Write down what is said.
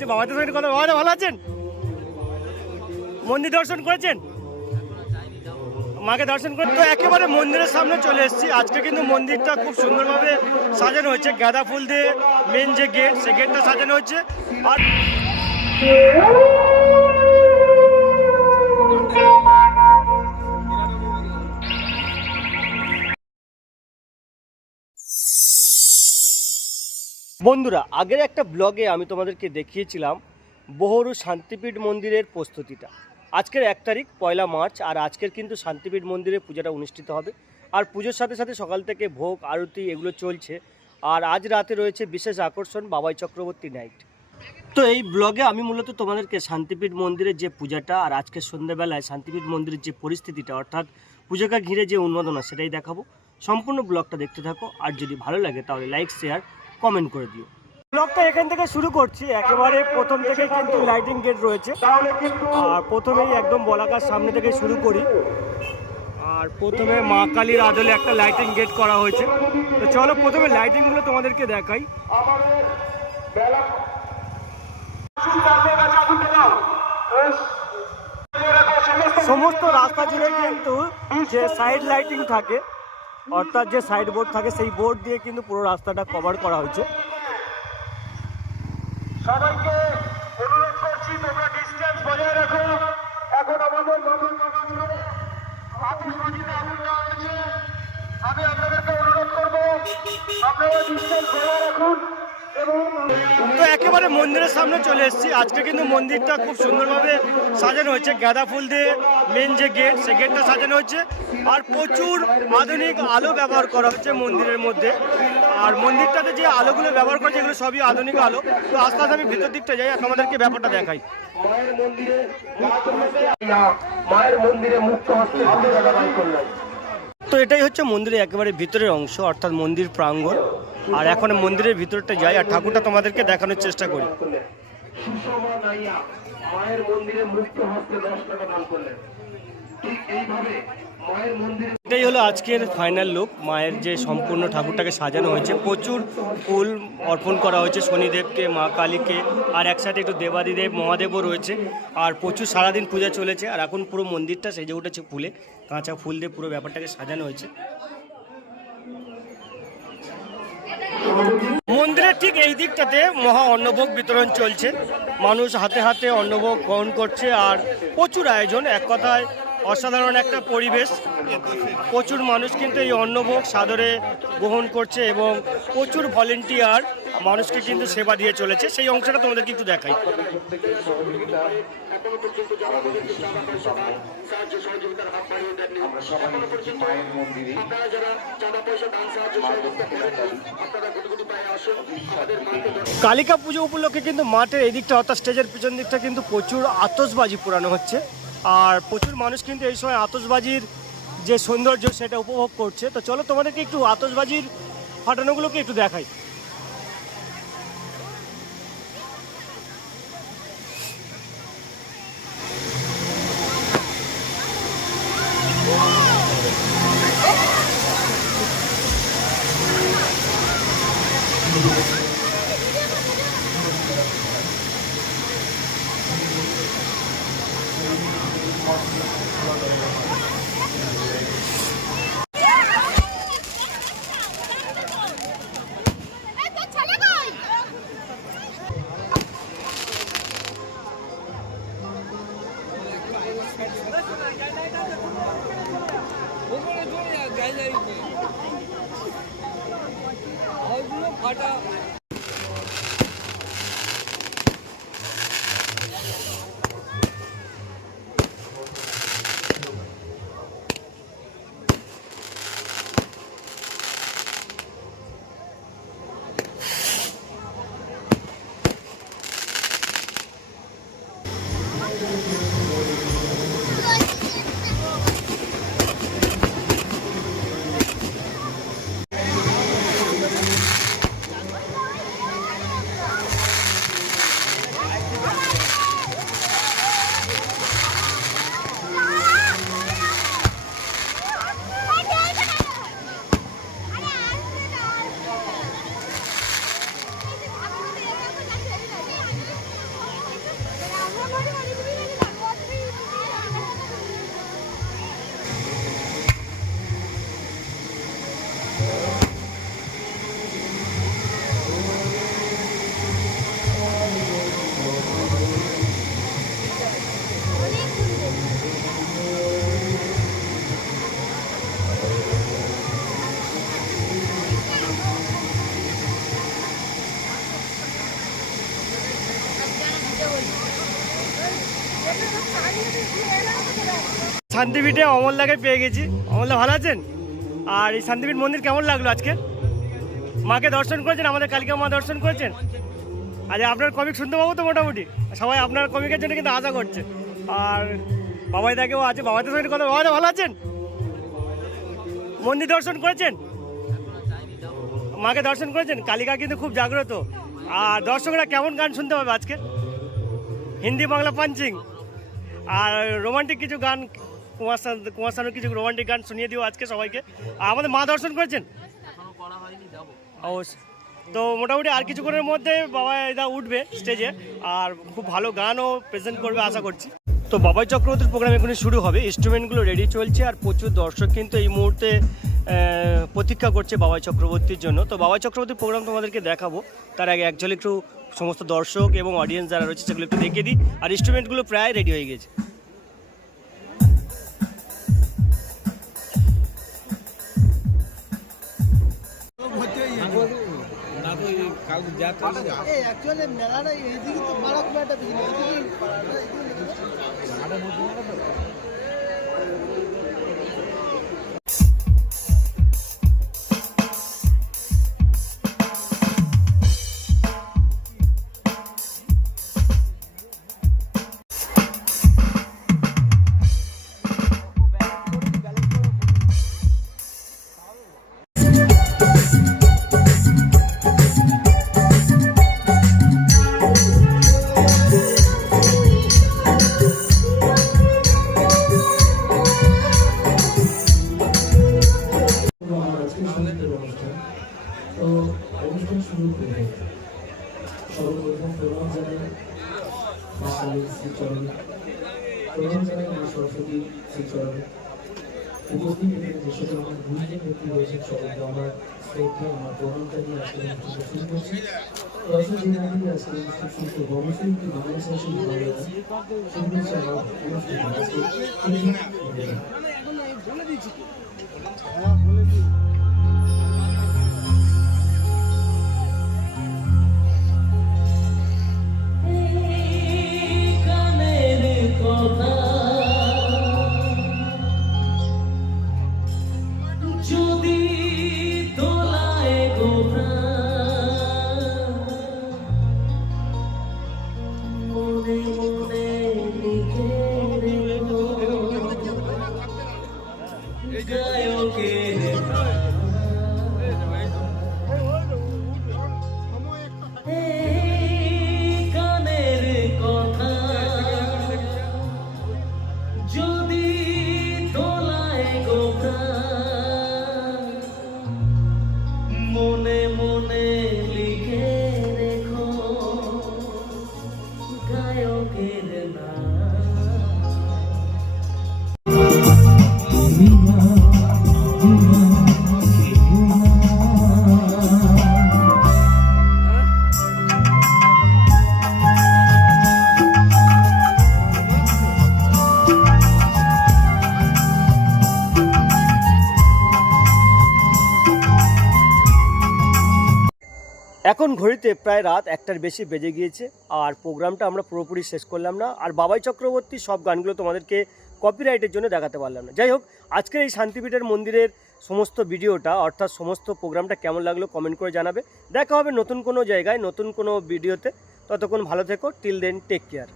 যে বাবাদের সঙ্গে কথা বাবাদা ভালো আছেন? মন্দির দর্শন করেছেন? মাকে দর্শন করে তো একেবারে মন্দিরের সামনে চলে এসেছি। আজকে কিন্তু মন্দিরটা খুব সুন্দরভাবে সাজানো হয়েছে। গাঁদা ফুল দিয়ে মেন যে গেট সে গেটটা সাজানো হচ্ছে আর বন্ধুরা, আগের একটা ব্লগে আমি তোমাদেরকে দেখিয়েছিলাম বহরু শান্তিপীঠ মন্দিরের প্রস্তুতিটা। আজকের এক তারিখ, পয়লা মার্চ, আর আজকের কিন্তু শান্তিপীঠ মন্দিরে পূজাটা অনুষ্ঠিত হবে। আর পুজোর সাথে সাথে সকাল থেকে ভোগ, আরতি এগুলো চলছে। আর আজ রাতে রয়েছে বিশেষ আকর্ষণ, বাবাই চক্রবর্তী নাইট। তো এই ব্লগে আমি মূলত তোমাদেরকে শান্তিপীঠ মন্দিরের যে পূজাটা, আর আজকে সন্ধ্যাবেলায় শান্তিপীঠ মন্দিরের যে পরিস্থিতিটা, অর্থাৎ পুজোকে ঘিরে যে উন্মাদনা, সেটাই দেখাবো। সম্পূর্ণ ব্লগটা দেখতে থাকো, আর যদি ভালো লাগে তাহলে লাইক শেয়ার কমেন্ট করে দিও। ব্লগটা এখান থেকে শুরু করছি। একেবারে প্রথম থেকে কিন্তু লাইটিং গেট রয়েছে। আর প্রথমেই একদম বলাকার সামনে থেকে শুরু করি। আর প্রথমে মা কালীর আদলে একটা লাইটিং গেট করা হয়েছে। তো চলো প্রথমে লাইটিংগুলো তোমাদেরকে দেখাই। সমস্ত রাস্তা জুড়ে কিন্তু যে সাইড লাইটিং থাকে অর্থাৎ যে সাইড বোর্ড থাকে, সেই বোর্ড দিয়ে কিন্তু পুরো রাস্তাটা কভার করা হয়েছে। আমি আপনাদেরকে অনুরোধ করব, আপনারা ডিস্টেন্স বজায় রাখুন। তো একেবারে মন্দিরের সামনে চলে এসেছি। আজকে কিন্তু মন্দিরটা খুব সুন্দরভাবে সাজানো হয়েছে। গাঁদা ফুল দিয়ে মেন যে গেট সে গেটটা সাজানো হয়েছে। আর প্রচুর আধুনিক আলো ব্যবহার করা হচ্ছে মন্দিরের মধ্যে। আর মন্দিরটাতে যে আলোগুলো ব্যবহার করেছে এগুলো সবই আধুনিক আলো। তো আস্তে আস্তে আমি ভিতর দিকটা যাই, তোমাদেরকে ব্যাপারটা দেখাই। মায়ের মন্দিরে মুক্ত হস্তে তো এটাই হচ্ছে মন্দিরের একেবারে ভিতরের অংশ, অর্থাৎ মন্দির প্রাঙ্গণ। আর এখন মন্দিরের ভিতরটা যাই, আর ঠাকুরটা তোমাদেরকে দেখানোর চেষ্টা করি। মায়ের মন্দিরে মুক্ত হস্তে দশ টাকা দান করলেন। ঠিক এইভাবে এটাই হলো আজকের ফাইনাল লুক মায়ের যে সম্পূর্ণ ঠাকুরটাকে সাজানো হয়েছে। প্রচুর ফুল অর্পণ করা হয়েছে শনিদেবকে, মা কালীকে, আর একসাথে একটু দেবাদিদেব, মহাদেবও রয়েছে। আর প্রচুর সারাদিন পূজা চলেছে। আর এখন পুরো মন্দিরটা সেজে উঠেছে ফুলে। কাঁচা ফুল দিয়ে পুরো ব্যাপারটাকে সাজানো হয়েছে। মন্দিরের ঠিক এই দিকটাতে মহা অন্নভোগ বিতরণ চলছে। মানুষ হাতে হাতে অন্নভোগ গ্রহণ করছে। আর প্রচুর আয়োজন। এক কথায় অসাধারণ একটা পরিবেশ। প্রচুর মানুষ কিন্তু এই অন্নভোগ সাদরে গ্রহণ করছে এবং প্রচুর ভলেন্টিয়ার মানুষকে কিন্তু সেবা দিয়ে চলেছে। সেই অংশটা তোমাদেরকে একটু দেখাই। কালিকা পুজো উপলক্ষে কিন্তু মাঠের এই দিকটা অর্থাৎ স্টেজের পিছন দিকটা কিন্তু প্রচুর আতসবাজি পুরানো হচ্ছে। আর প্রচুর মানুষ কিন্তু এই সময় আতসবাজির যে সৌন্দর্য সেটা উপভোগ করছে। তো চলো তোমাদেরকে একটু আতসবাজির ফাটানোগুলোকে একটু দেখাই। শান্তিপীঠে অমলদাকে পেয়ে গেছি। অমলদা ভালো আছেন? আর এই শান্তিপীঠ মন্দির কেমন লাগল আজকে? মাকে দর্শন করেছেন, আমাদের কালিকা মা দর্শন করেছেন? আজ আপনার কমিক শুনতে পাবো তো মোটামুটি। সবাই আপনার কমিকের জন্য কিন্তু আশা করছে। আর বাবাই দাকেও আছে। বাবাদের সঙ্গে কথা বাবাদা ভালো আছেন? মন্দির দর্শন করেছেন? মাকে দর্শন করেছেন? কালিকা কিন্তু খুব জাগ্রত। আর দর্শকরা কেমন গান শুনতে পাবে আজকে? হিন্দি বাংলা পাঞ্চিং। আর রোমান্টিক কিছু গান, কুমার কুমার কিছু রোমান্টিক গান শুনিয়ে দিও আজকে সবাইকে। আমাদের মা দর্শন করেছেন? অবশ্যই। তো মোটামুটি আর কিছুক্ষণের মধ্যে বাবা এদা উঠবে স্টেজে আর খুব ভালো গানও প্রেজেন্ট করবে আশা করছি। তো বাবাই চক্রবর্তীর প্রোগ্রাম এখনই শুরু হবে। ইনস্ট্রুমেন্টগুলো রেডি চলছে আর প্রচুর দর্শক কিন্তু এই মুহূর্তে প্রতীক্ষা করছে বাবাই চক্রবর্তীর জন্য। তো বাবাই চক্রবর্তীর প্রোগ্রাম তোমাদেরকে দেখাবো। তার আগে অ্যাকচুয়ালি একটু সমস্ত দর্শক এবং অডিয়েন্স যারা রয়েছে, সেগুলো একটু দেখিয়ে দিই। আর ইনস্ট্রুমেন্টগুলো প্রায় রেডি হয়ে গেছে। মেলাটা মা সরস্বতী শ্রীচরণে উপস্থিত এখানে আমার গুরুজন ব্যক্তি রয়েছেন আমার শ্রদ্ধা আমার প্রণাম জানিয়ে আজকের অনুষ্ঠানটা শুরু করছি দর্শক দিন আগে আজকের অনুষ্ঠান শুরু অবশ্যই একটি শুরু অনুষ্ঠান আজকে গায়কের নাম এখন ঘড়িতে প্রায় রাত একটার বেশি বেজে গিয়েছে, আর প্রোগ্রামটা আমরা পুরোপুরি শেষ করলাম না, আর বাবাই চক্রবর্তী সব গানগুলো তোমাদেরকে কপিরাইটের জন্য দেখাতে পারলাম না। যাই হোক, আজকের এই শান্তিপীঠের মন্দিরের সমস্ত ভিডিওটা, অর্থাৎ সমস্ত প্রোগ্রামটা কেমন লাগল কমেন্ট করে জানাবে। দেখা হবে নতুন কোনো জায়গায়, নতুন কোনো ভিডিওতে। ততক্ষণ ভালো থেকো টিল দেন টেক কেয়ার